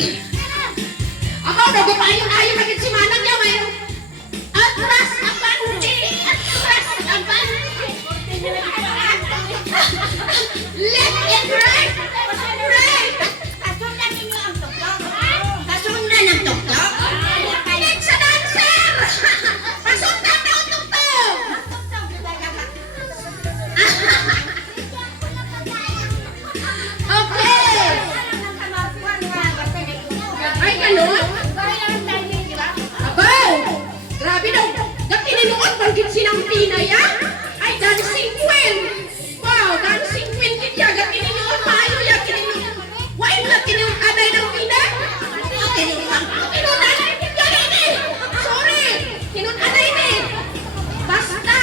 Ako, nagpapayo-ayo na si Manang niya, may atras ang panty! Atras ang panty! Left and right! Right! Kasundan ninyo ang tuktok. Kasundan ang tuktok? Pilit sa dancer! Pasundan na ang tuktok! Okay! Ay, ganun? Aba! Grabe daw! Nagtininuot pagkit silang pinaya! Ay, dancing queen! Wow, dancing queen kit ya! Nagtininuot maayo ya! Why mo nagtininuot aday ng pina? Tinunan! Yan ini! Sorry! Tinunan aday ni! Basta!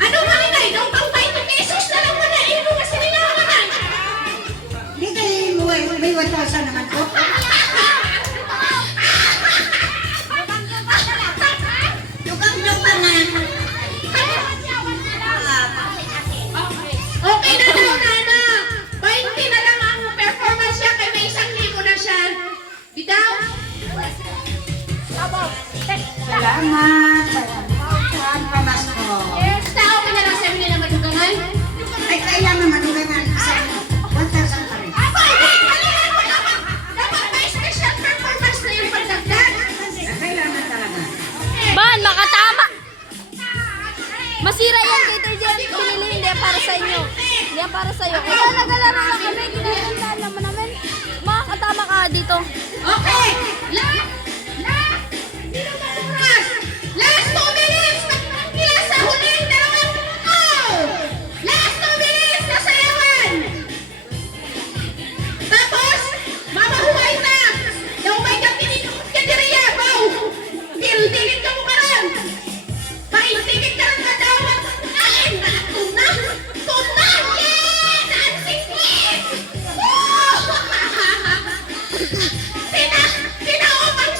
Ano ba nilay? Nung pang 20 pesos na lang mo na! Ino kasi nila ka na! Hindi kayo may 1,000 naman ko. Lukang-lukangan. Okay na daw, Nana. 20 na lang ang performance niya kay may 1,000 na siya. Bitaw? Salamat. Saan pamasko? Basta okay na lang sa amin nila madugangan. Ay, kailangan manulangan. 1,000 pa rin. Abay! Malihan mo naman! Dapat may special performance na yung pagdagdag. Kailangan talaga. Ban, makatama! Masira yan kay Terjen. Pinili, hindi yan para sa inyo. Hindi yan para sa iyo. Kaya nagalaro lang kami. Ginagawa naman namin. Makakatama ka dito. Okay! Last! Last! Sino ba oras? Last 2 minutes! Magpangkila sa huling dalawang goal! Last 2 minutes na sayawan! Tapos, mamahuway na! Daumay ka pinikot ka diriya! Wow! Dildilin ka mo karan! Paintigit ka ng kadawat! Ay, natuna! Tuna! Yeah! Dancing queen! Woo! Sinaupang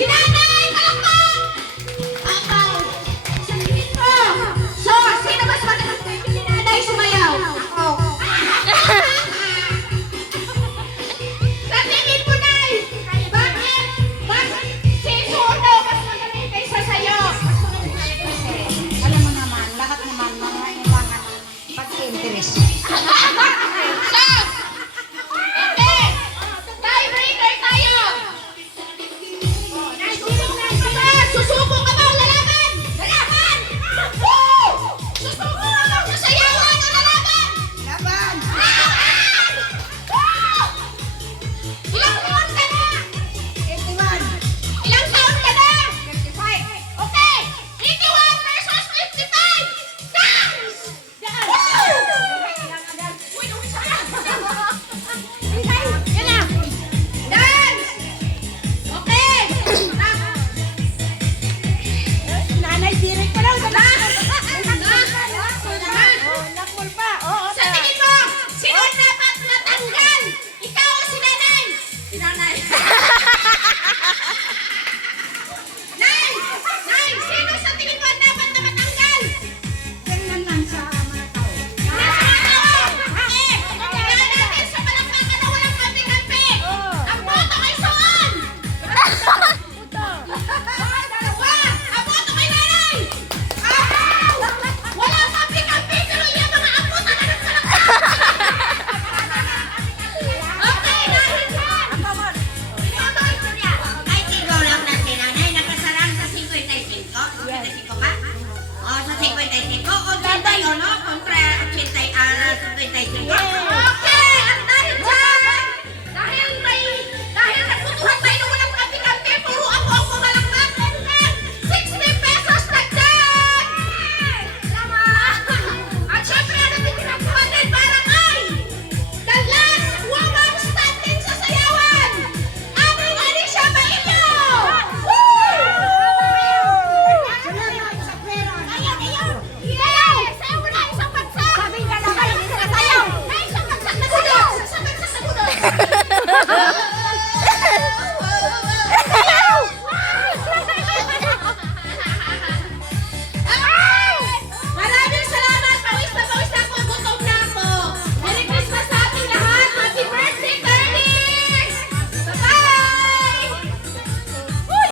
Sinali